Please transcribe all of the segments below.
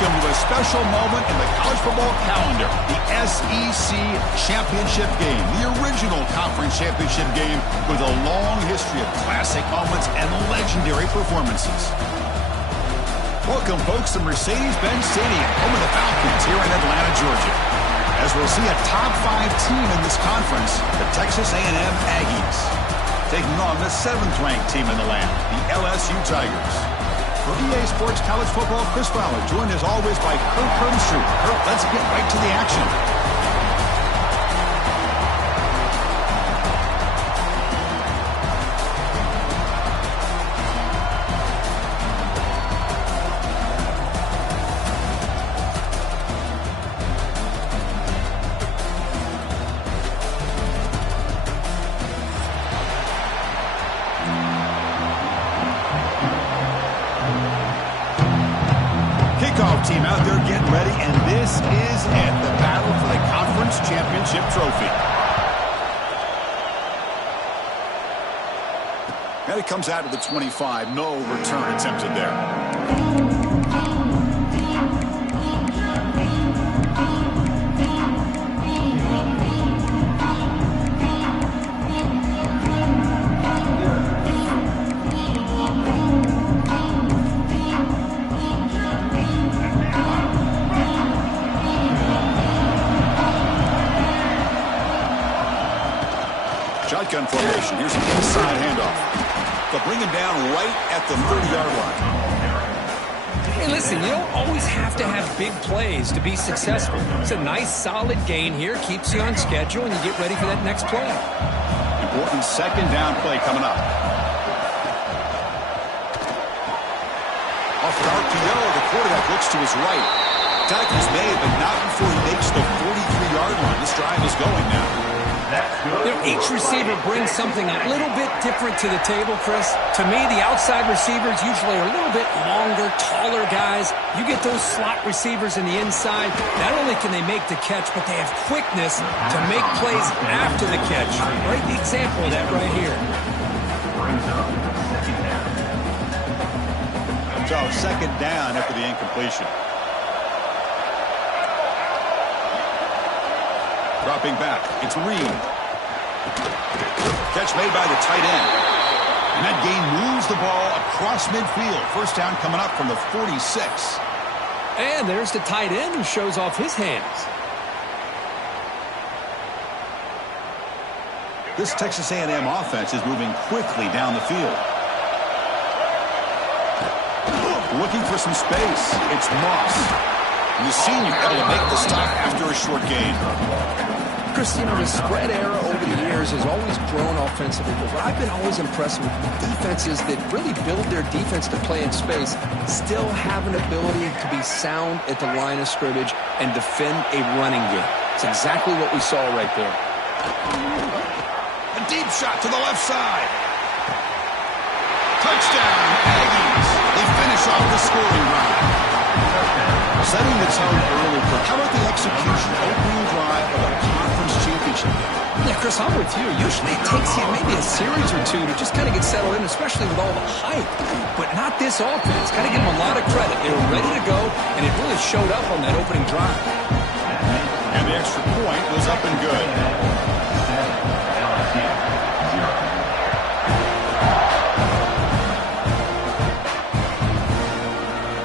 welcome to a special moment in the college football calendar, the SEC Championship game, the original conference championship game with a long history of classic moments and legendary performances. Welcome, folks, to Mercedes-Benz Stadium, home of the Falcons here in Atlanta, Georgia. As we'll see a top 5 team in this conference, the Texas A&M Aggies, taking on the 7th-ranked team in the land, the LSU Tigers. For EA Sports College Football, Chris Fowler, joined as always by Kurt Hermstreet. Kurt, let's get right to the action. Team out there getting ready, and this is it, the battle for the conference championship trophy. And it comes out of the 25. No return attempted there. Shotgun formation. Here's an inside handoff. They'll bring him down right at the 30-yard line. Hey, listen, you don't always have to have big plays to be successful. It's a nice, solid gain here. Keeps you on schedule, and you get ready for that next play. Important second down play coming up. Off the RPO, the quarterback looks to his right. Tackle's made, but not before he makes the 43-yard line. This drive is going now. You know, each receiver brings something a little bit different to the table, Chris. To me, the outside receivers usually are a little bit longer, taller guys. You get those slot receivers in the inside. Not only can they make the catch, but they have quickness to make plays after the catch. Great example of that right here. So, second down after the incompletion. Dropping back, it's Reed. Catch made by the tight end. And that gain moves the ball across midfield. First down coming up from the 46. And there's the tight end who shows off his hands. This Texas A&M offense is moving quickly down the field. Looking for some space. It's Moss. And the senior able to make the stop after a short gain. Chris, you know, the spread era over the years has always grown offensively, but what I've been always impressed with defenses that really build their defense to play in space still have an ability to be sound at the line of scrimmage and defend a running game. It's exactly what we saw right there. A deep shot to the left side. Touchdown, Aggies. They finish off the scoring drive. Setting the tone early. How about the execution, opening drive of a conference championship? Yeah, Chris, I'm with you. Usually it takes you maybe a series or two to just kind of get settled in, especially with all the hype. But not this offense. Got to give them a lot of credit. They were ready to go, and it really showed up on that opening drive. And the extra point was up and good.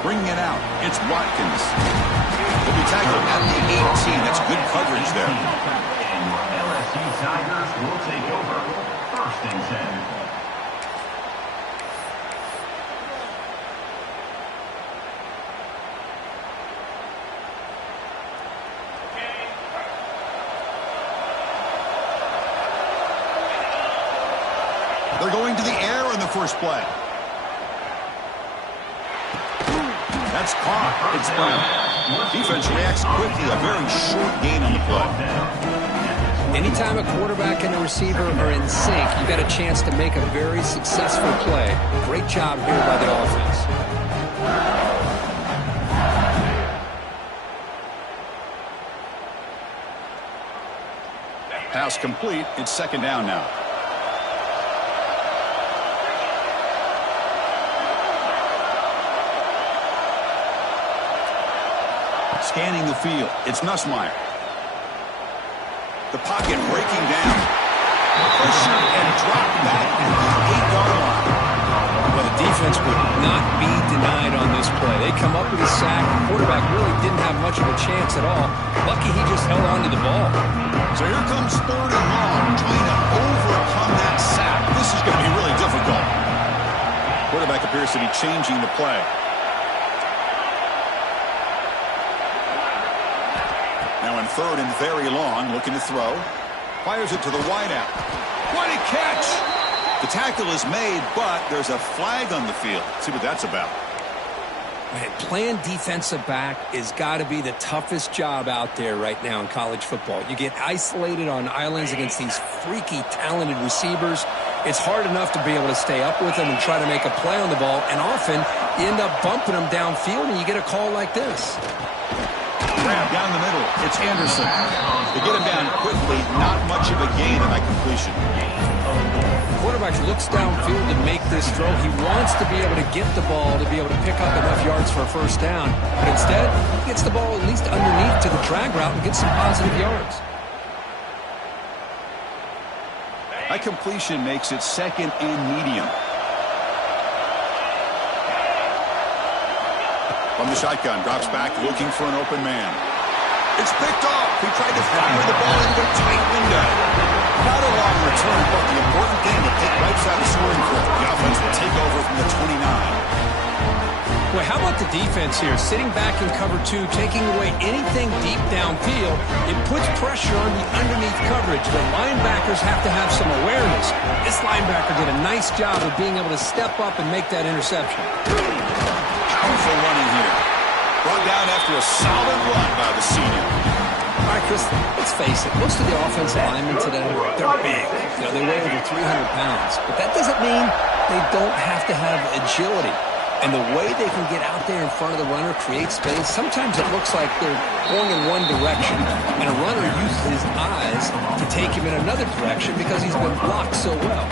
Bringing it out, it's Watkins. He'll be tackled at the 18. That's good coverage there. And your LSU Tigers will take over. First and 10. They're going to the air on the first play. That's caught. It's Brown. Defense reacts quickly. A very short gain on the play. Anytime a quarterback and a receiver are in sync, you've got a chance to make a very successful play. Great job here by the offense. Pass complete. It's second down now. Scanning the field, it's Nussmeier. The pocket breaking down. Pressure and drop back at the 8-yard line. Well, the defense would not be denied on this play. They come up with a sack. The quarterback really didn't have much of a chance at all. Lucky he just held on to the ball. So here comes 3rd and long, trying to overcome that sack. This is going to be really difficult. Quarterback appears to be changing the play. Now in 3rd and very long, looking to throw. Fires it to the wideout. What a catch! The tackle is made, but there's a flag on the field. See what that's about. Man, playing defensive back has got to be the toughest job out there right now in college football. You get isolated on islands against these freaky, talented receivers. It's hard enough to be able to stay up with them and try to make a play on the ball, and often you end up bumping them downfield and you get a call like this. Grab down the middle. It's Anderson. They get him down quickly. Not much of a gain on that completion. Quarterback looks downfield to make this throw. He wants to be able to get the ball to be able to pick up enough yards for a first down. But instead, he gets the ball at least underneath to the drag route and gets some positive yards. That completion makes it 2nd and medium. From the shotgun, drops back, looking for an open man. It's picked off. He tried to fire the ball into a tight window. Not a long return, but the important thing to pick right side of scoring court. The offense will take over from the 29. Well, how about the defense here? Sitting back in cover 2, taking away anything deep downfield. It puts pressure on the underneath coverage. The linebackers have to have some awareness. This linebacker did a nice job of being able to step up and make that interception. Powerful running here. Brought down after a solid run by the senior. All right, Chris, let's face it. Most of the offensive linemen today, they're big. You know, they weigh over 300 pounds. But that doesn't mean they don't have to have agility. And the way they can get out there in front of the runner, create space, sometimes it looks like they're going in one direction, and a runner uses his eyes to take him in another direction because he's been blocked so well.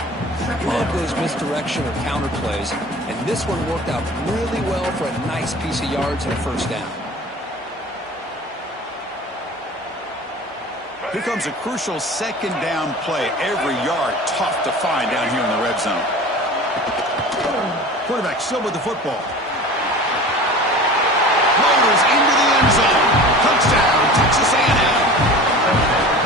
Love those misdirection or counter plays, and this one worked out really well for a nice piece of yards and a first down. Here comes a crucial 2nd down play. Every yard tough to find down here in the red zone. Quarterback still with the football. Rolls into the end zone. Touchdown, Texas A&M.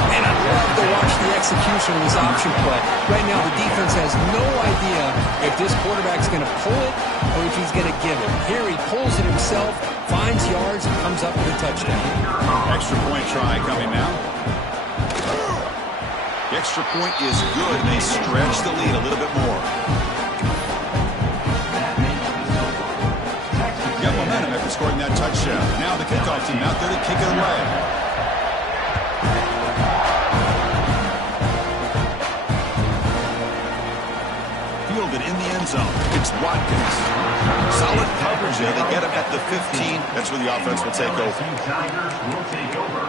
And I love to watch the execution of this option play. Right now, the defense has no idea if this quarterback's going to pull it or if he's going to give it. Here he pulls it himself, finds yards, and comes up with a touchdown. Extra point try coming now. The extra point is good. They stretch the lead a little bit more. Got momentum after scoring that touchdown. Now the kickoff team out there to kick it away. Fielded in the end zone. It's Watkins. Solid coverage there. They get him at the 15. That's where the offense will take over. Tigers will take over.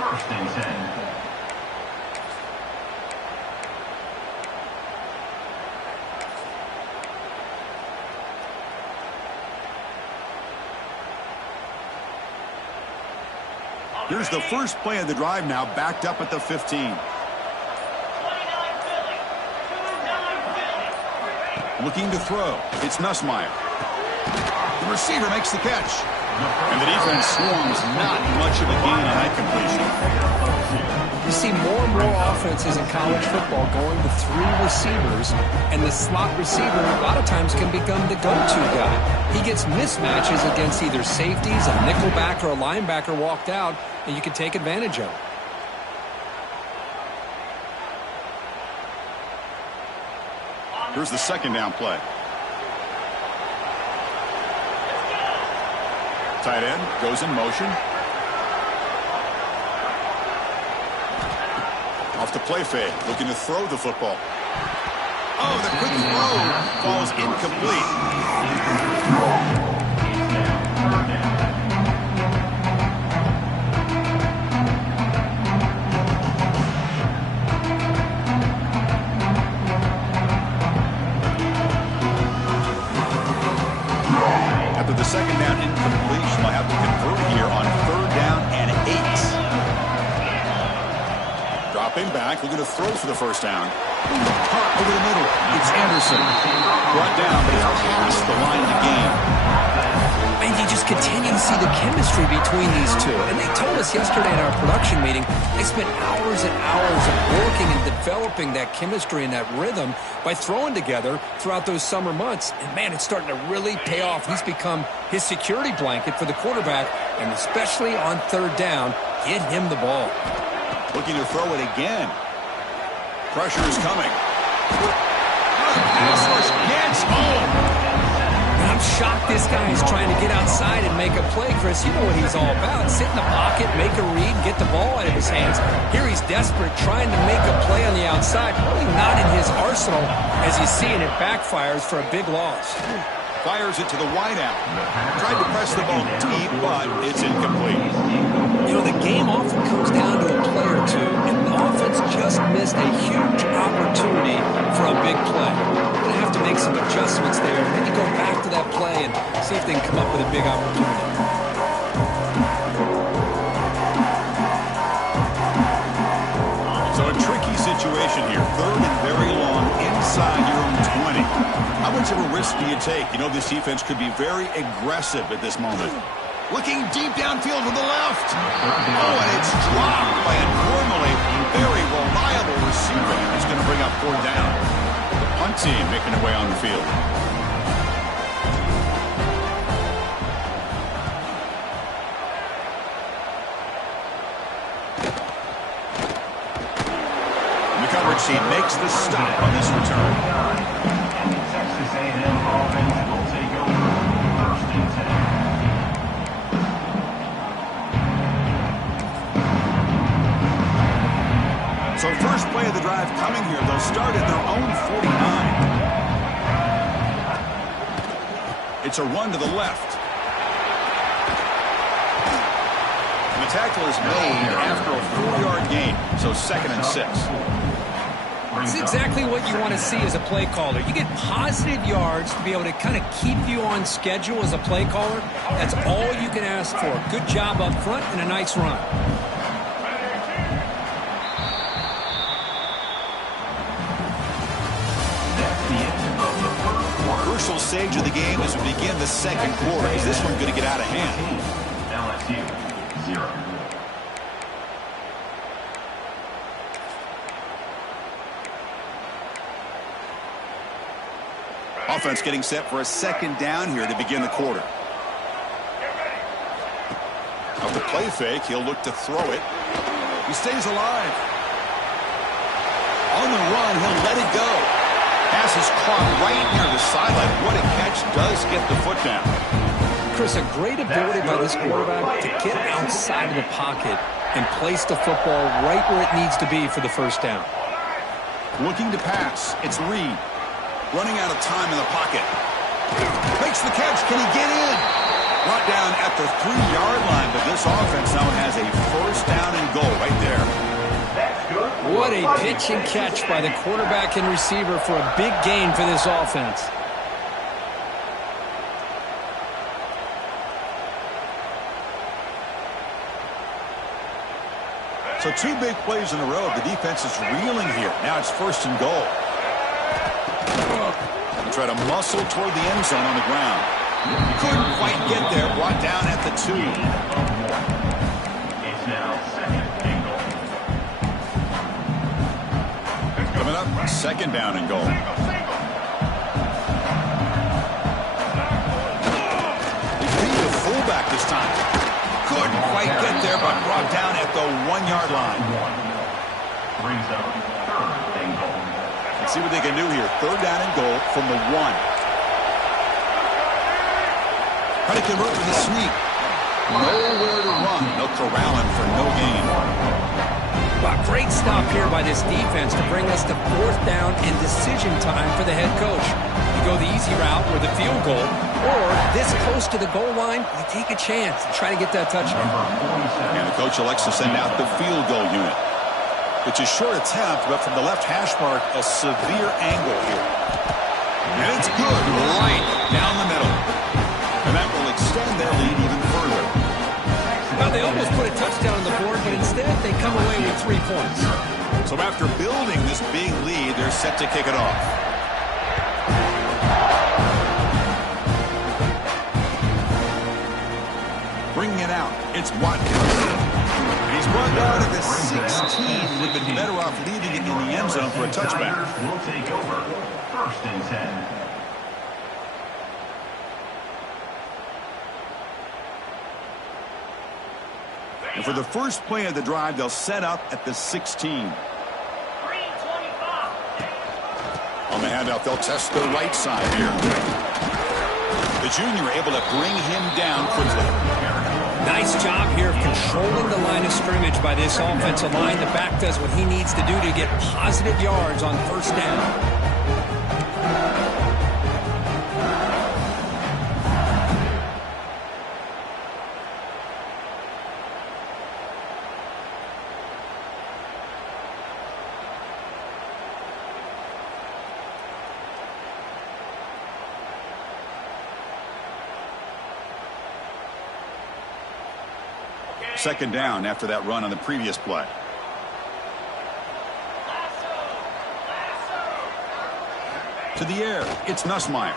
1st and 10. Here's the first play of the drive now, backed up at the 15. Looking to throw. It's Nussmeier. The receiver makes the catch. And the defense swarms. Not much of a gain on that completion. You see more and more offenses in college football going to 3 receivers, and the slot receiver a lot of times can become the go-to guy. He gets mismatches against either safeties, a nickelback, or a linebacker walked out, and you can take advantage of it. Here's the 2nd down play. Tight end goes in motion. Off the play fake, looking to throw the football. Oh, the quick throw falls incomplete. After the 2nd down incompletion, they'll have to convert here on 3rd down and 8. Dropping back, looking to throw for the first down. Caught over the middle. It's Anderson. Brought down, but it's past the line of the game. And you just continue to see the chemistry between these two. And they told us yesterday in our production meeting, they spent hours and hours of working and developing that chemistry and that rhythm by throwing together throughout those summer months. And, man, it's starting to really pay off. He's become his security blanket for the quarterback, and especially on third down, get him the ball. Looking to throw it again. Pressure is coming. Gets home. I'm shocked this guy is trying to get outside and make a play, Chris. You know what he's all about. Sit in the pocket, make a read, get the ball out of his hands. Here he's desperate, trying to make a play on the outside. Really not in his arsenal, as you see, and it backfires for a big loss. Fires it to the wideout. Tried to press the ball deep, but it's incomplete. You know, the game often comes down to a play or two, and the offense just missed a huge opportunity for a big play. They're going to have to make some adjustments there, maybe go back to that play and see if they can come up with a big opportunity. So a tricky situation here. Third and very long inside your own 20. How much of a risk do you take? You know, this defense could be very aggressive at this moment. Looking deep downfield to the left. Oh, and it's dropped by a normally very reliable receiver. It's going to bring up fourth down. The punt team making their way on the field. The coverage team makes the stop on this return. Texas A&M offense will take over first and 10. So first play of the drive coming here. They'll start at their own 49. It's a run to the left. The tackle is made after a 4-yard gain, so 2nd and 6. It's exactly what you want to see as a play caller. You get positive yards to be able to kind of keep you on schedule as a play caller. That's all you can ask for. Good job up front and a nice run. Crucial stage of the game as we begin the second quarter. Is this one going to get out of hand? LSU 0. Offense getting set for a second down here to begin the quarter. Off the play fake, he'll look to throw it. He stays alive. On the run, he'll let it go. Pass is caught right near the sideline. What a catch. Does get the foot down. Chris, a great ability by this quarterback to get outside of the pocket and place the football right where it needs to be for the first down. Looking to pass. It's Reed. Running out of time in the pocket. Makes the catch. Can he get in? Brought down at the 3-yard line, but this offense now has a first down and goal right there. What a pitch and catch by the quarterback and receiver for a big gain for this offense. So 2 big plays in a row. The defense is reeling here. Now it's first and goal. Try to muscle toward the end zone on the ground. Couldn't quite get there. Brought down at the 2. It's now 2nd and goal. Coming up, 2nd down and goal. He's beat the fullback this time. Couldn't quite get there, but brought down at the 1-yard line. Brings up 3rd and goal. Let's see what they can do here. 3rd down and goal from the 1. Try to convert with a sneak. Nowhere to run. They'll corral him for no gain. Wow, great stop here by this defense to bring us to 4th down and decision time for the head coach. You go the easy route with a field goal, or this close to the goal line, you take a chance and try to get that touchdown. And the coach elects to send out the field goal unit. It's a short attempt, but from the left hash mark, a severe angle here. And it's good, right down the middle. And that will extend their lead even further. Well, they almost put a touchdown on the board, but instead they come away with 3 points. So after building this big lead, they're set to kick it off. Bringing it out, it's Watkins. He's brought down at the 16. Would have been better off leaving it in the end zone for a touchback. Will take over. 1st and 10. And for the first play of the drive, they'll set up at the 16. On the handoff, they'll test the right side here. The junior able to bring him down quickly. Nice job here of controlling the line of scrimmage by this offensive line. The back does what he needs to do to get positive yards on 1st down. Second down after that run on the previous play. To the air, it's Nussmeier.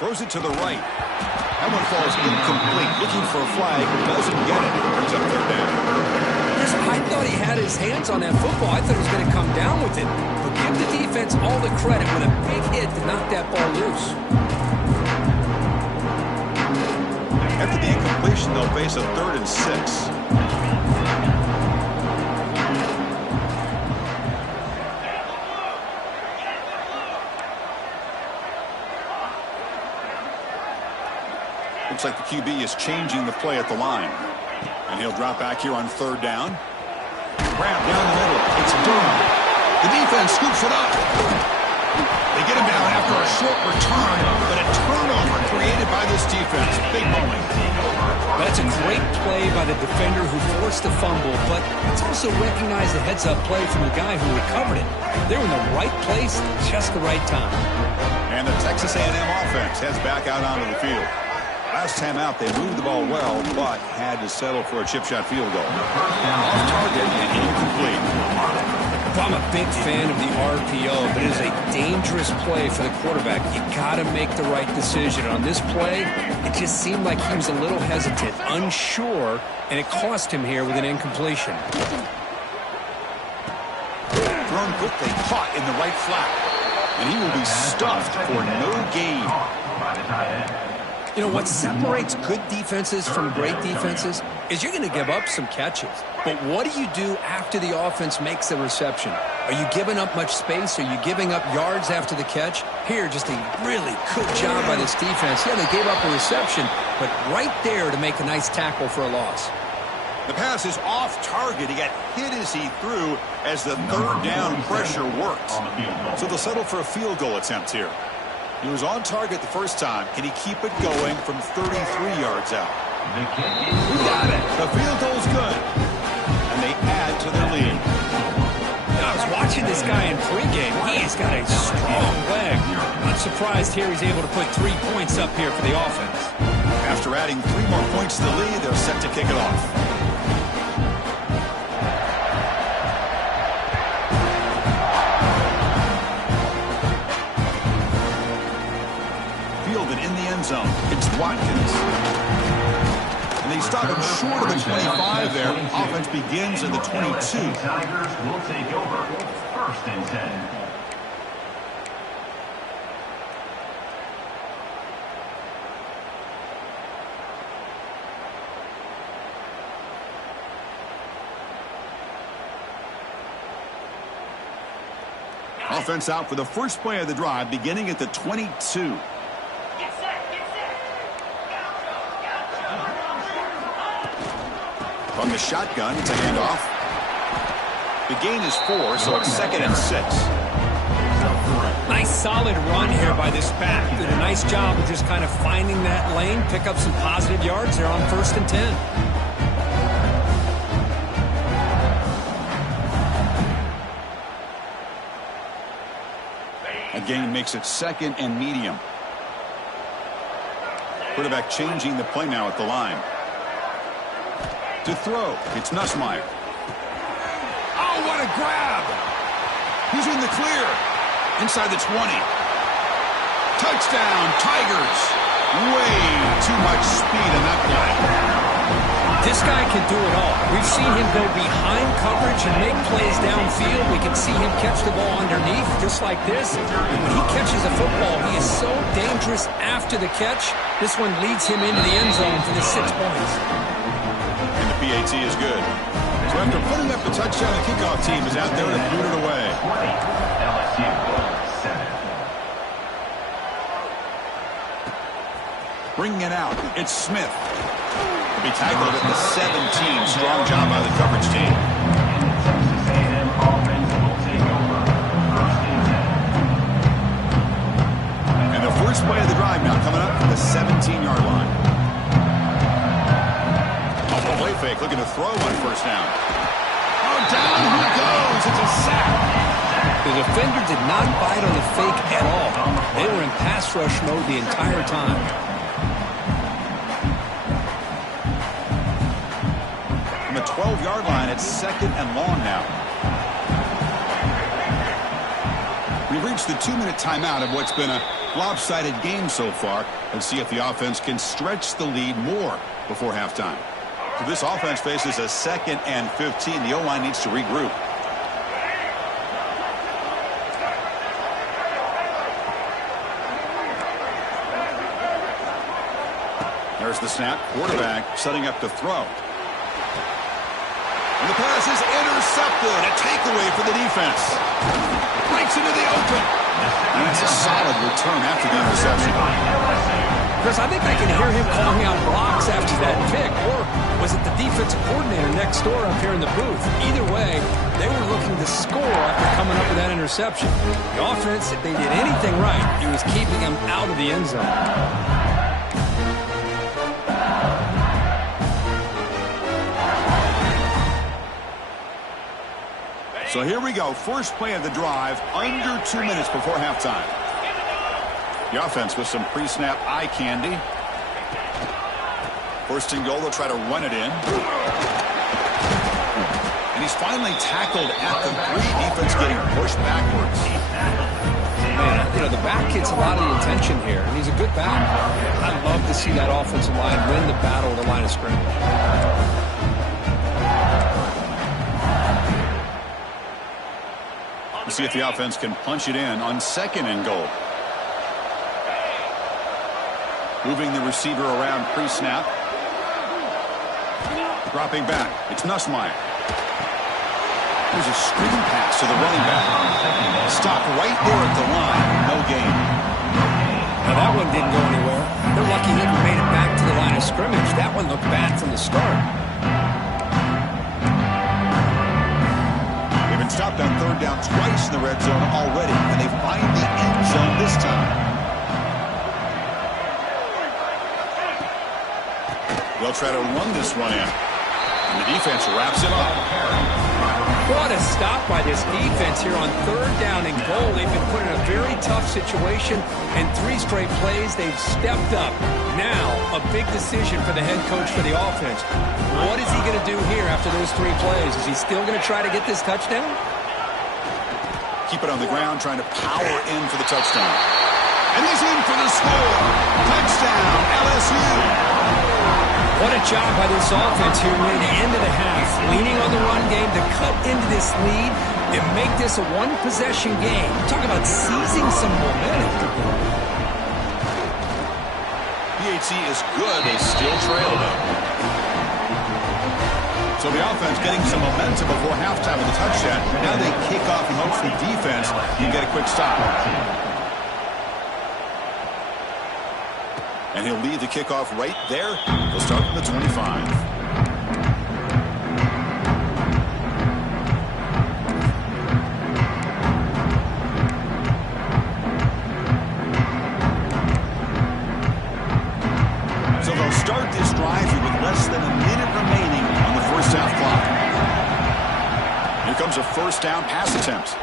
Throws it to the right. That one falls incomplete. Looking for a flag, doesn't get it. Brings up 3rd down. I thought he had his hands on that football. I thought he was going to come down with it. But give the defense all the credit with a big hit to knock that ball loose. After the incompletion, they'll face a 3rd and 6. Looks like the QB is changing the play at the line. And he'll drop back here on 3rd down. Grab down the middle. It's Durham. The defense scoops it up. They get him down after a short return, but a turnover created by this defense. Big moment. That's a great play by the defender who forced the fumble, but it's also recognized the heads-up play from the guy who recovered it. They were in the right place, just the right time. And the Texas A&M offense heads back out onto the field. Last time out, they moved the ball well, but had to settle for a chip shot field goal. Off target and incomplete. I'm a big fan of the RPO, but it is a dangerous play for the quarterback. You got to make the right decision. On this play, it just seemed like he was a little hesitant, unsure, and it cost him here with an incompletion. Thrown quickly, caught in the right flat, and he will be stuffed for no gain. By the tight end. You know, what separates good defenses from great defenses is you're going to give up some catches. But what do you do after the offense makes the reception? Are you giving up much space? Are you giving up yards after the catch? Here, just a really good job by this defense. Yeah, they gave up a reception, but right there to make a nice tackle for a loss. The pass is off target. He got hit as he threw as the 3rd down pressure worked. So they'll settle for a field goal attempt here. He was on target the first time. Can he keep it going from 33 yards out? The Got it. The field goal's good. And they add to their lead. I was watching this guy in pregame. He's got a strong leg. Not surprised here he's able to put 3 points up here for the offense. After adding 3 more points to the lead, they're set to kick it off. Fielded in the end zone. It's Watkins. And they stop him short of the 25 there. Offense begins at the 22. Tigers will take over. 1st and 10. Offense out for the first play of the drive, beginning at the 22. From the shotgun, it's a handoff. The gain is 4, so it's 2nd and 6. Nice solid run here by this back. Did a nice job of just kind of finding that lane, pick up some positive yards there on 1st and 10. A gain makes it 2nd and medium. Quarterback changing the play now at the line. To throw, it's Nussmeier. Oh, what a grab! He's in the clear. Inside the 20. Touchdown, Tigers. Way too much speed in that play. This guy can do it all. We've seen him go behind coverage and make plays downfield. We can see him catch the ball underneath, just like this. And when he catches a football, he is so dangerous after the catch. This one leads him into the end zone for the 6 points. And the PAT is good. So after putting up the touchdown, the kickoff team is out there to boot it away. LSU 7. Bringing it out, it's Smith. He'll be tackled at the 17. Strong job by the coverage team. Texas A&M offense will take over 1st and 10. And the first play of the drive now coming up from the 17-yard line. Off the play fake, looking to throw on first down. Oh, down he goes. It's a sack. The defender did not bite on the fake at all. They were in pass rush mode the entire time. From the 12-yard line, it's 2nd and long now. We've reached the 2-minute timeout of what's been a lopsided game so far. Let's see if the offense can stretch the lead more before halftime. So this offense faces a 2nd and 15. The O-line needs to regroup. There's the snap. Quarterback setting up to throw. And the pass is intercepted. A takeaway for the defense. Breaks into the open. And that's a solid return after the interception. Chris, I think I can hear him calling out blocks after that pick. Or was it the defensive coordinator next door up here in the booth? Either way, they were looking to score after coming up with that interception. The offense, if they did anything right, it was keeping them out of the end zone. So here we go. First play of the drive, under 2 minutes before halftime. The offense with some pre-snap eye candy. 1st and goal, they'll try to run it in. And he's finally tackled at the 3. Defense getting pushed backwards. Man, you know, the back gets a lot of the attention here, and he's a good back. I love to see that offensive line win the battle at the line of scrimmage. We'll see if the offense can punch it in on 2nd and goal. Moving the receiver around pre-snap. Dropping back. It's Nussmeier. There's a screen pass to the running back. Stop right there at the line. No gain. Now that one didn't go anywhere. They're lucky he even made it back to the line of scrimmage. That one looked bad from the start. They've been stopped on 3rd down twice in the red zone already, and they find the end zone this time. They'll try to run this one in. And the defense wraps it up. What a stop by this defense here on 3rd down and goal. They've been put in a very tough situation, and 3 straight plays, they've stepped up. Now, a big decision for the head coach for the offense. What is he going to do here after those 3 plays? Is he still going to try to get this touchdown? Keep it on the ground, trying to power in for the touchdown. And he's in for the score. Touchdown, LSU. What a job by this offense here near the end of the half. Leaning on the run game to cut into this lead and make this a one-possession game. Talk about seizing some momentum. PAT is good. They still trail, though. So the offense getting some momentum before halftime with the touchdown. Now they kick off and hope for the defense and get a quick stop. And he'll lead the kickoff right there. He'll start from the 25. So they'll start this drive here with less than a minute remaining on the first half clock. Here comes a first down pass attempt.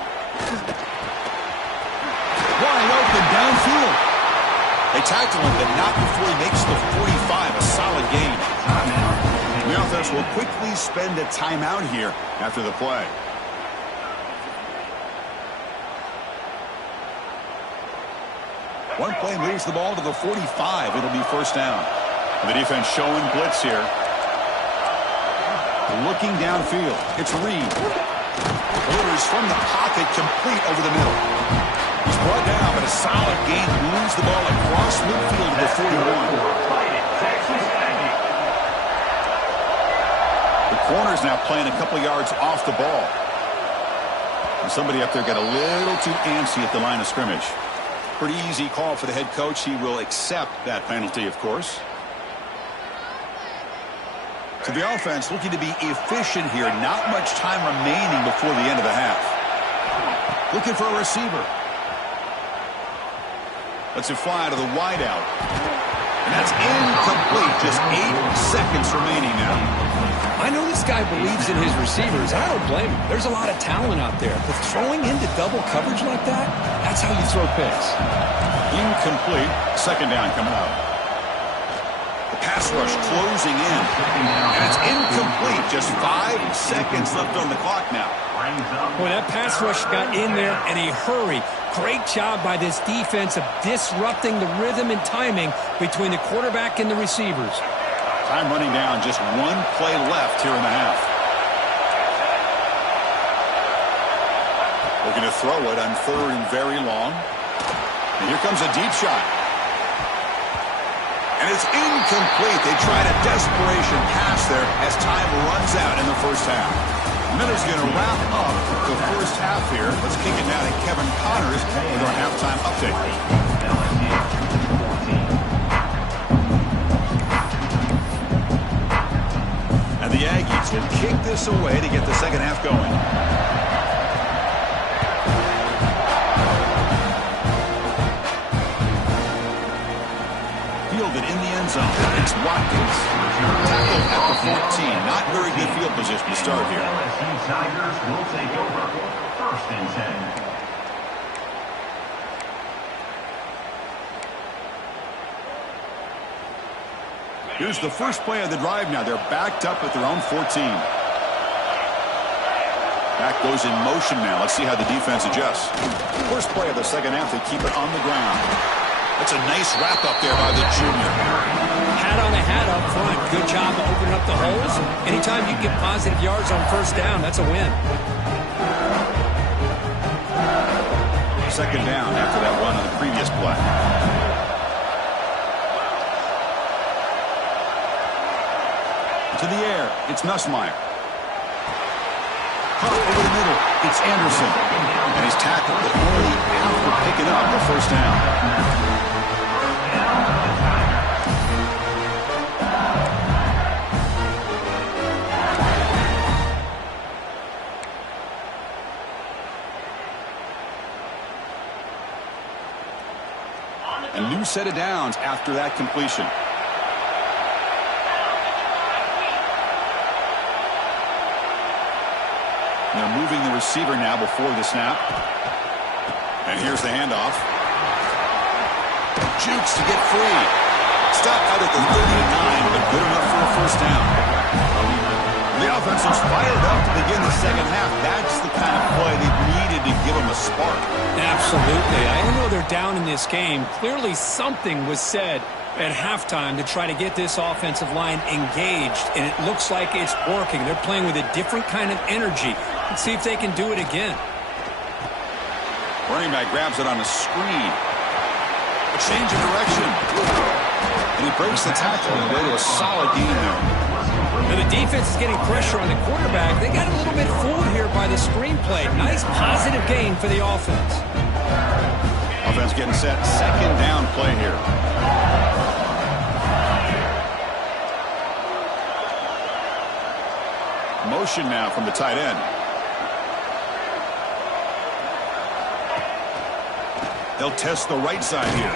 Wide open downfield. They tackle him, but not before he makes the 45, a solid gain. The offense offense will quickly spend a timeout here after the play. One play moves the ball to the 45. It'll be first down. The defense showing blitz here. Looking downfield. It's Reed. Delivers from the pocket, complete over the middle. He's brought down, but a solid gain moves the ball across midfield to the 41. The corner's now playing a couple yards off the ball. And somebody up there got a little too antsy at the line of scrimmage. Pretty easy call for the head coach. He will accept that penalty, of course. So the offense looking to be efficient here. Not much time remaining before the end of the half. Looking for a receiver. Lets it fly to the wideout. And that's incomplete. Just 8 seconds remaining now. I know this guy believes in his receivers. I don't blame him. There's a lot of talent out there. But throwing into double coverage like that, that's how you throw picks. Incomplete. Second down coming up. The pass rush closing in. And it's incomplete. Just 5 seconds left on the clock now. Boy, that pass rush got in there in a hurry. Great job by this defense of disrupting the rhythm and timing between the quarterback and the receivers. Time running down. Just 1 play left here in the half. Looking to throw it on 3rd and very long. And here comes a deep shot. And it's incomplete. They tried a desperation pass there as time runs out in the first half. Miller's going to wrap up the first half here. Let's kick it now to Kevin Connors with our halftime update. And the Aggies will kick this away to get the second half going. Fielded in the end zone. It's Watkins. Tackled at the 14. Not very good field position to start here. LSU Tigers will take over. First and 10. Here's the first play of the drive now. They're backed up at their own 14. Back goes in motion now. Let's see how the defense adjusts. First play of the second half, they keep it on the ground. That's a nice wrap up there by the junior. Hat on a hat up front. Good job of opening up the holes. Anytime you get positive yards on first down, that's a win. Second down after that run on the previous play. To the air, it's Nussmeier. Caught over the middle, it's Anderson. And he's tackled only after picking up the first down. A new set of downs after that completion. They're moving the receiver now before the snap. And here's the handoff. Jukes to get free. Stopped out at the 39, but good enough for a first down. The offense was fired up to begin the second half. That's the kind of play they needed to give them a spark. Absolutely. I know they're down in this game. Clearly something was said at halftime to try to get this offensive line engaged, and it looks like it's working. They're playing with a different kind of energy. Let's see if they can do it again. Running back grabs it on a screen. A change of direction. And he breaks the tackle and go to a solid gain there. Now the defense is getting pressure on the quarterback. They got a little bit fooled here by the screenplay. Nice positive gain for the offense. Offense getting set. Second down play here. Motion now from the tight end. They'll test the right side here.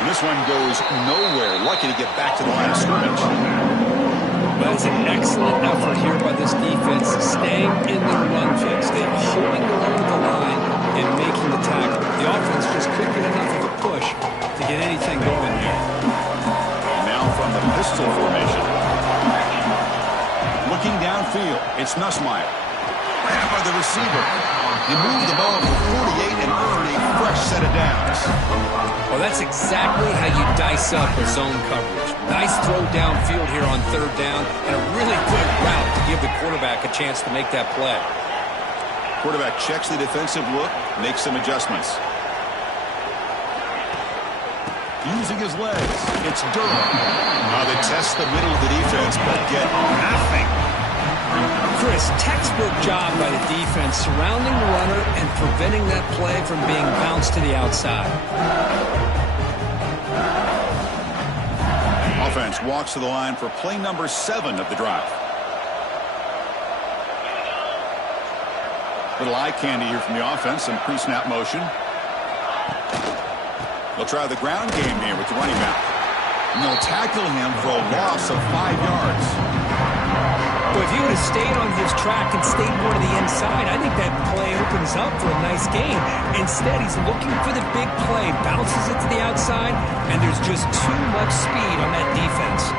And this one goes nowhere. Lucky to get back to the line of scrimmage. That's an excellent effort here by this defense, staying in their run fix. They're holding along the line and making the tackle. The offense just couldn't get enough of a push to get anything going there. Now from the pistol formation. Looking downfield, it's Nussmeier. Grabbed by the receiver. He moved the ball for 48 and earned a fresh set of downs. Well, that's exactly how you dice up a zone coverage. Nice throw downfield here on third down, and a really good route to give the quarterback a chance to make that play. Quarterback checks the defensive look, makes some adjustments. Using his legs, it's Durham. Now they test the middle of the defense, but get nothing. Chris, textbook job by the defense surrounding the runner and preventing that play from being bounced to the outside. Offense walks to the line for play number 7 of the drive. Little eye candy here from the offense, some pre-snap motion. They'll try the ground game here with the running back. And they'll tackle him for a loss of 5 yards. Well, if he would have stayed on his track and stayed more to the inside, I think that play opens up for a nice game. Instead, he's looking for the big play, bounces it to the outside, and there's just too much speed on that defense.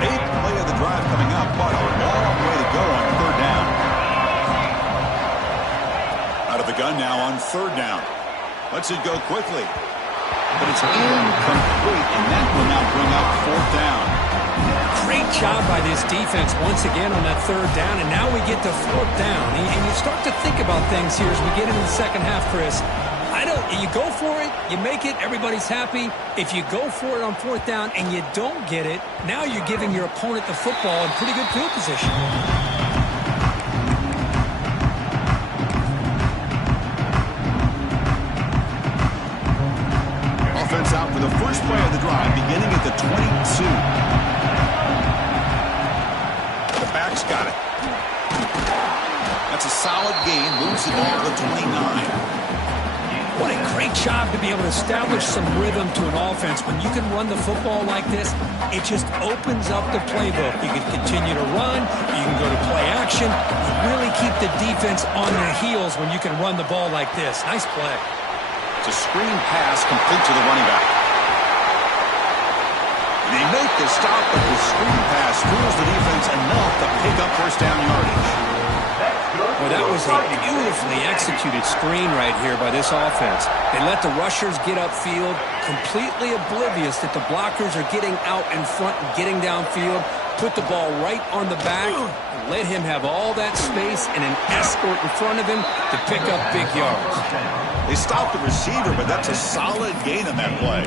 Eighth play of the drive coming up, but a long way to go on third down. Out of the gun now on third down. Lets it go quickly. But it's incomplete, and that will now bring up fourth down. Great job by this defense once again on that third down, and now we get to fourth down. And you start to think about things here as we get into the second half, Chris. You go for it, you make it, everybody's happy. If you go for it on fourth down and you don't get it, now you're giving your opponent the football in pretty good field position. Out for the first play of the drive, beginning at the 22. The back's got it. That's a solid gain, moves the ball to the 29. What a great job to be able to establish some rhythm to an offense. When you can run the football like this, it just opens up the playbook. You can continue to run, you can go to play action. You really keep the defense on their heels when you can run the ball like this. Nice play. It's a screen pass complete to the running back. They make the stop, but the screen pass fools the defense enough to pick up first down yardage. Well, that was a beautifully executed screen right here by this offense. They let the rushers get upfield, completely oblivious that the blockers are getting out in front and getting downfield, put the ball right on the back, and let him have all that space and an escort in front of him to pick up big yards. They stopped the receiver, but that's a solid gain on that play.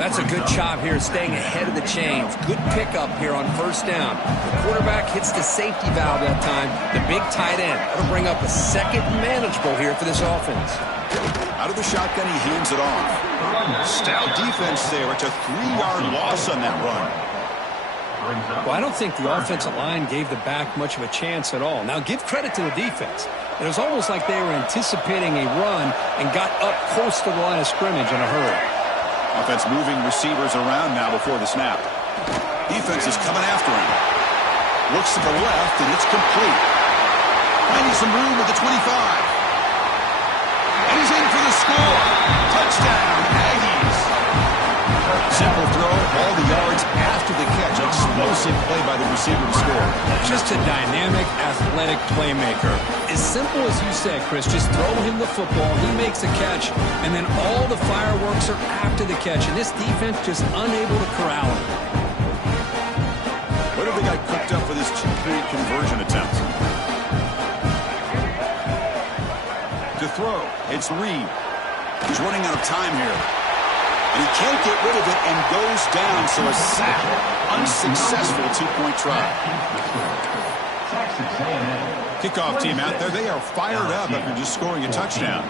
That's a good job here, staying ahead of the chains. Good pickup here on first down. The quarterback hits the safety valve that time. The big tight end. That'll bring up a second manageable here for this offense. Out of the shotgun, he hands it off. Stout defense there. It's a 3-yard loss on that run. Well, I don't think the offensive line gave the back much of a chance at all. Now, give credit to the defense. It was almost like they were anticipating a run and got up close to the line of scrimmage in a hurry. Offense moving receivers around now before the snap. Defense is coming after him. Looks to the left, and it's complete. Finding some room at the 25. And he's in for the score. Touchdown, Aggies. Simple throw, all the yards after the catch. Explosive play by the receiver to score. Just a dynamic, athletic playmaker. As simple as you said, Chris, just throw him the football, he makes a catch, and then all the fireworks are after the catch. And this defense just unable to corral him. What have they got cooked up for this two-point conversion attempt? To throw, it's Reed. He's running out of time here. And he can't get rid of it and goes down, so a sack. Unsuccessful two-point try. Kickoff team out there, they are fired up after just scoring a touchdown.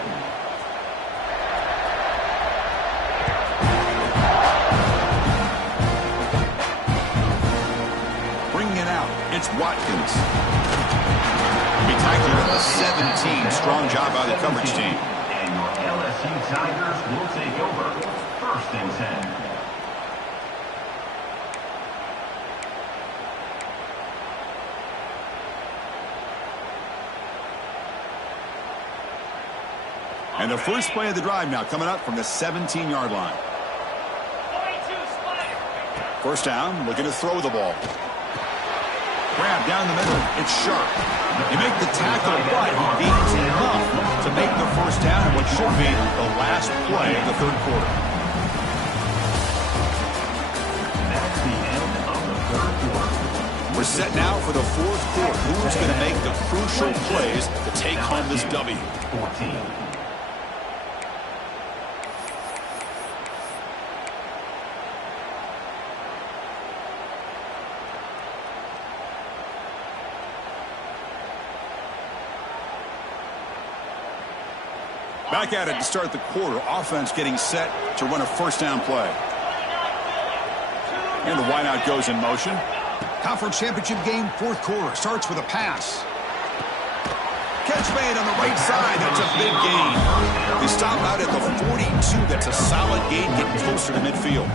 Bringing it out, it's Watkins. Be tackled at the 17. Strong job by the coverage team. And your LSU Tigers will take over. First and 10. And the first play of the drive now coming up from the 17-yard line. First down, looking to throw the ball. Grab down the middle. It's Sharp. They make the tackle, but he gains enough to make the first down in what should be the last play of the third quarter. That's the end of the third quarter. We're set now for the fourth quarter. Who's going to make the crucial plays to take home this W? 14. Back at it to start the quarter. Offense getting set to run a first down play. And the wideout goes in motion. Conference championship game, fourth quarter. Starts with a pass. Catch made on the right side. That's a big gain. They stop out at the 42. That's a solid gain, getting closer to midfield.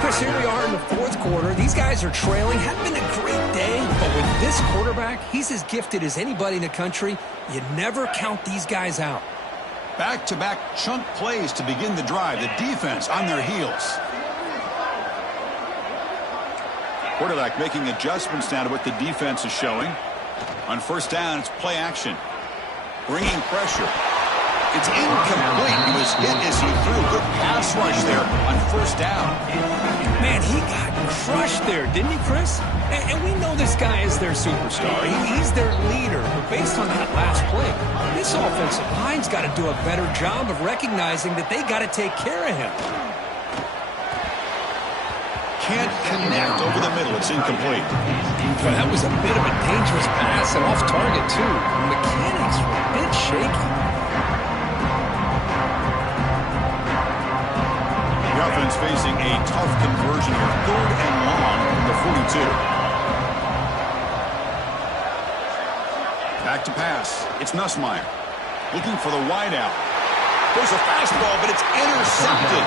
Chris, here we are in the fourth quarter. These guys are trailing. Hadn't been a great day, but with this quarterback, he's as gifted as anybody in the country. You never count these guys out. Back-to-back chunk plays to begin the drive. The defense on their heels. Quarterback making adjustments now to what the defense is showing. On first down, it's play action. Bringing pressure. It's incomplete. He was hit as he threw a good pass rush there on first down. Man, he got crushed there, didn't he, Chris? And we know this guy is their superstar. He's their leader. But based on that last play, this offensive line's got to do a better job of recognizing that they got to take care of him. Can't connect over the middle. It's incomplete. But that was a bit of a dangerous pass and off target, too. The mechanics were a bit shaky. The offense facing a tough conversion here. 3rd and long from the 42. Back to pass. It's Nussmeier. Looking for the wideout. There's a fastball, but it's intercepted.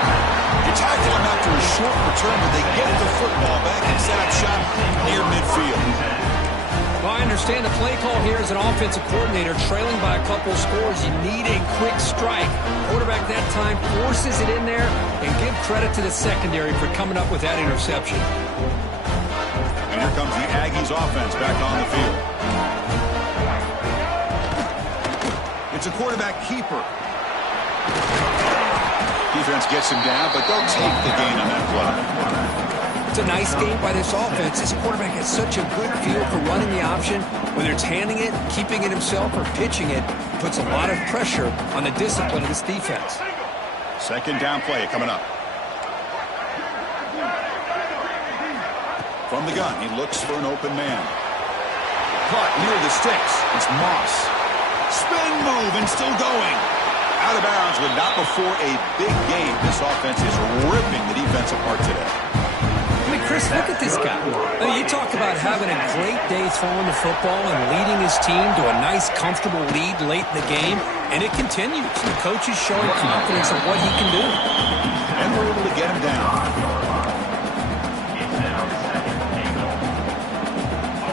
You tackle him after a short return, but they get the football back and set up shop near midfield. Well, I understand the play call here as an offensive coordinator, trailing by a couple scores. You need a quick strike. Quarterback that time forces it in there, and give credit to the secondary for coming up with that interception. And here comes the Aggies offense back on the field. It's a quarterback keeper. Defense gets him down, but they'll take the gain on that play. It's a nice game by this offense. This quarterback has such a good feel for running the option. Whether it's handing it, keeping it himself, or pitching it, puts a lot of pressure on the discipline of this defense. Second down play coming up. From the gun, he looks for an open man. Caught near the sticks. It's Moss. Spin move and still going. Out of bounds, but not before a big game. This offense is ripping the defense apart today. I mean, Chris, look at this guy. I mean, you talk about having a great day throwing the football and leading his team to a nice, comfortable lead late in the game, and it continues. The coach is showing confidence of what he can do. And we're able to get him down.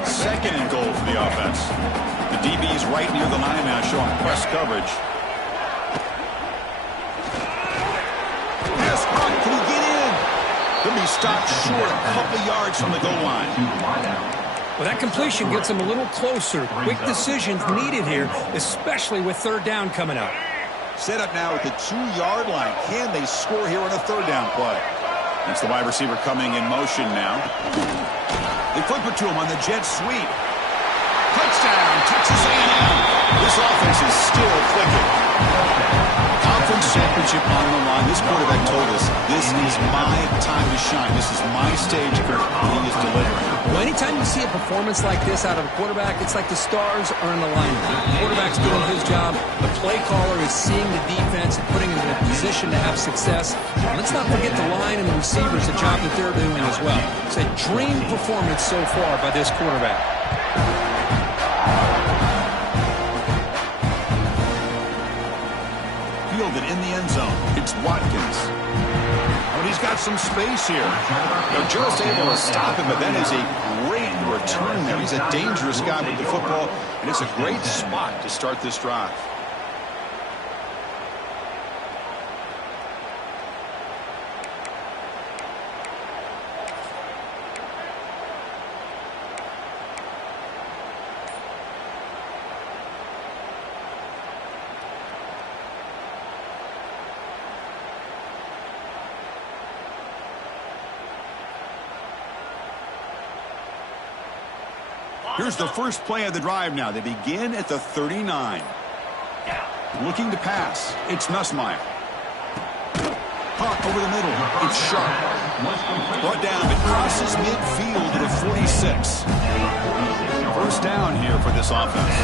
Second and goal for the offense. The DB's right near the line now, showing press coverage. Can he get in? He'll be stopped short a couple yards from the goal line. Well, that completion gets him a little closer. Quick decisions needed here, especially with third down coming up. Set up now at the 2-yard line. Can they score here on a third down play? That's the wide receiver coming in motion now. They flip it to him on the jet sweep. Touchdown, Texas A&M. This offense is still clicking. Conference championship on the line. This quarterback told us, this is my time to shine. This is my stage, Kurt, and he is delivering. Well, anytime you see a performance like this out of a quarterback, it's like the stars are in alignment. The quarterback's doing his job. The play caller is seeing the defense and putting him in a position to have success. And let's not forget the line and the receivers, the job that they're doing as well. It's a dream performance so far by this quarterback. Fielded in the end zone. It's Watkins. But he's got some space here. They're just able to stop him, but that is a great return there. He's a dangerous guy with the football, and it's a great spot to start this drive. Here's the first play of the drive now. They begin at the 39. Looking to pass. It's Nussmeier. Pump over the middle. It's Sharp. Brought down. It crosses midfield at a 46. First down here for this offense.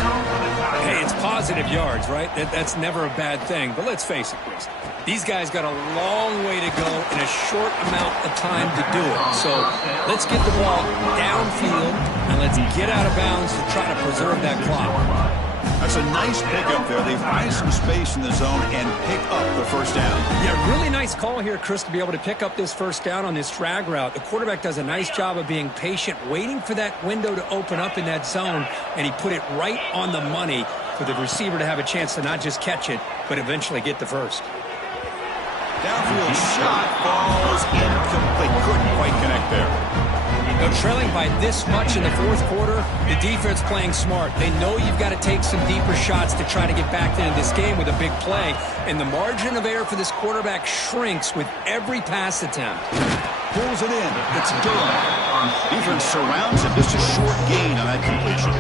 Hey, it's positive yards, right? That's never a bad thing. But let's face it, Chris. These guys got a long way to go in a short amount of time to do it. So let's get the ball downfield and let's get out of bounds to try to preserve that clock. That's a nice pickup there. They find some space in the zone and pick up the first down. Yeah, really nice call here, Chris, to be able to pick up this first down on this drag route. The quarterback does a nice job of being patient, waiting for that window to open up in that zone, and he put it right on the money for the receiver to have a chance to not just catch it, but eventually get the first. Downfield shot falls incomplete. Couldn't quite connect there. Now, trailing by this much in the fourth quarter, the defense playing smart. They know you've got to take some deeper shots to try to get back into this game with a big play. And the margin of error for this quarterback shrinks with every pass attempt. Pulls it in. It's Durham. Defense surrounds him. Just a short gain on that completion.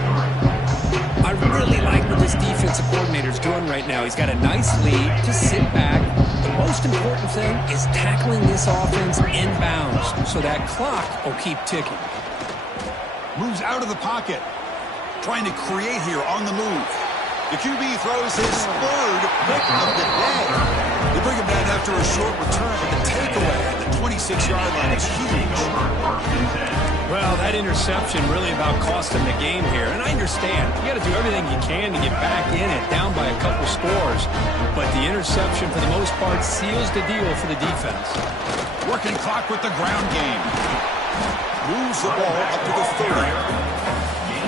I really like what this defensive coordinator is doing right now. He's got a nice lead to sit back. The most important thing is tackling this offense inbounds so that clock will keep ticking. Moves out of the pocket. Trying to create here on the move. The QB throws his third pick of the day. They bring him down after a short return, but the takeaway at the 26-yard line is huge. Well, that interception really about cost him the game here. And I understand. You got to do everything you can to get back in it, down by a couple scores. But the interception, for the most part, seals the deal for the defense. Working clock with the ground game. Moves the ball up to the 30.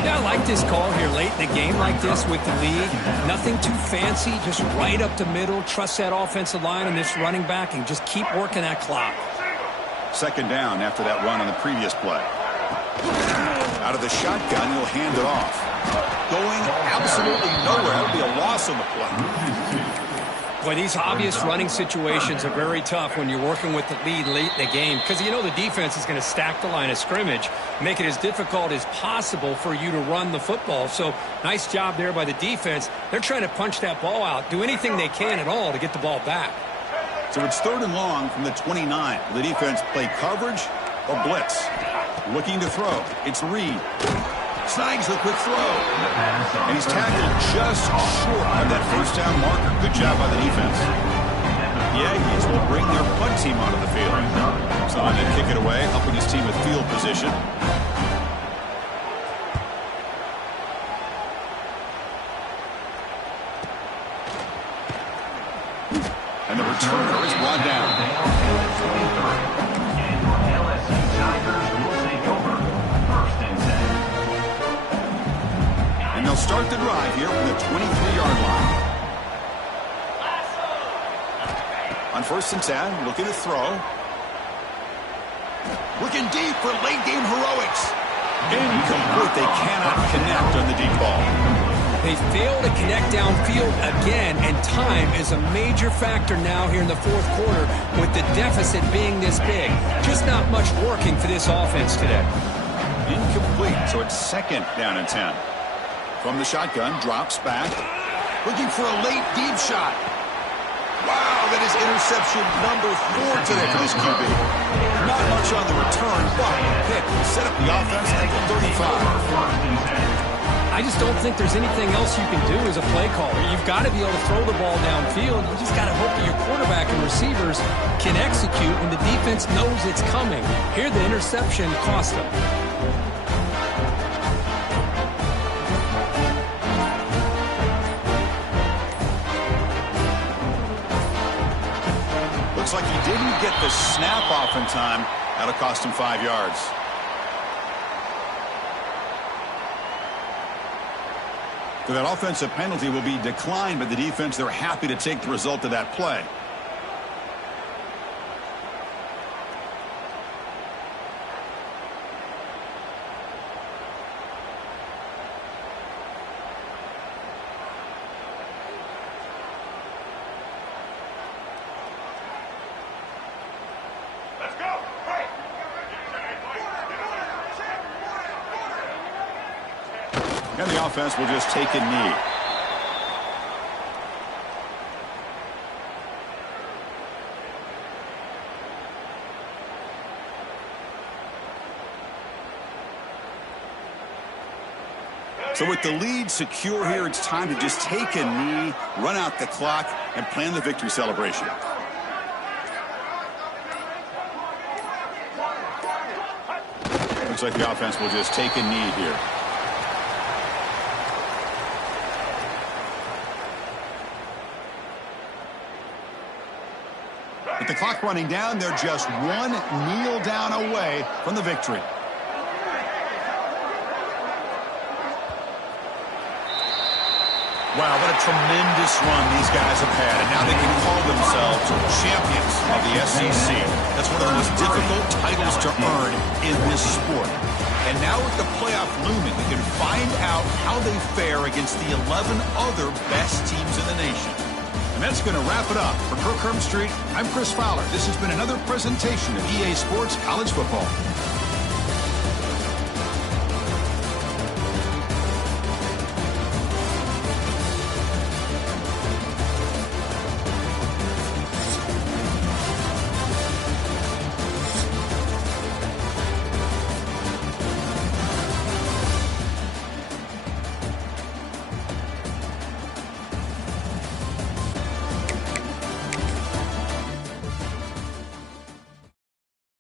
Yeah, I like this call here late in the game like this with the lead. Nothing too fancy, just right up the middle. Trust that offensive line and this running back and just keep working that clock. Second down after that run on the previous play. Out of the shotgun, he'll hand it off. Going absolutely nowhere. That would be a loss on the play. Boy, these obvious running situations are very tough when you're working with the lead late in the game because you know the defense is going to stack the line of scrimmage, make it as difficult as possible for you to run the football. So nice job there by the defense. They're trying to punch that ball out, do anything they can at all to get the ball back. So it's third and long from the 29. The defense play coverage or blitz. Looking to throw. It's Reed. Snags the quick throw. And he's tackled just short of that first down marker. Good job by the defense. The Aggies will bring their punt team onto the field. So they kick it away, helping his team with field position. And the returner is brought down. And they'll start the drive here from the 23-yard line. On 1st and 10, looking to throw. Looking deep for late game heroics. Incomplete. They cannot connect on the deep ball. They fail to connect downfield again, and time is a major factor now here in the fourth quarter with the deficit being this big. Just not much working for this offense today. Incomplete, so it's second down and 10. From the shotgun, drops back. Looking for a late deep shot. Wow, that is interception number 4 today for this QB. Not much on the return, but hit. Set up the offense at the 35. I just don't think there's anything else you can do as a play caller. You've got to be able to throw the ball downfield. You just got to hope that your quarterback and receivers can execute when the defense knows it's coming. Here, the interception cost them. Looks like he didn't get the snap off in time. That'll cost him 5 yards. So that offensive penalty will be declined by the defense. They're happy to take the result of that play. Let's go. Hey. And the offense will just take a knee. So with the lead secure here, it's time to just take a knee, run out the clock, and plan the victory celebration. Looks like the offense will just take a knee here. With the clock running down, they're just one kneel down away from the victory. Wow, what a tremendous run these guys have had, and now they can call themselves champions of the SEC. That's one of the most difficult titles to earn in this sport. And now with the playoff looming, they can find out how they fare against the 11 other best teams in the nation. And that's going to wrap it up. For Kirk Herbstreit, I'm Chris Fowler. This has been another presentation of EA Sports College Football.